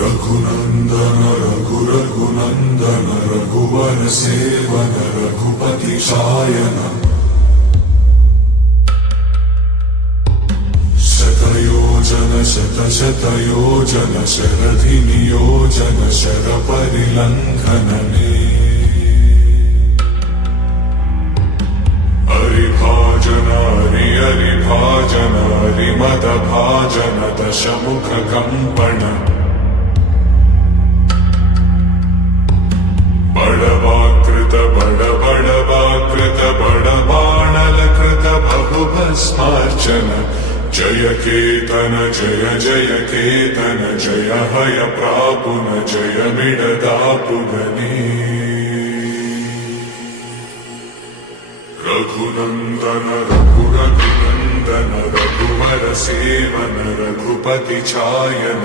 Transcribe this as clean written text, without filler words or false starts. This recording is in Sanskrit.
रघुनंदन रघुनंदन रघुवर सेवन रघुपति शायन शतयोजन शतशतयोजन शरधि नियोजन शर परिलंघनने हरिभाजन हरिभाजन हरिमद भाजन दशमुख कंपन बड़वाकृत बड़वाकृत बड़बाणलकृत बहुभस्मार्चन जय केतन जय जय केतन जय हय प्रापुन जय मिडदापुगने रघुनंदन रघुनंदन रघुवर सेवन रघुपति चायन।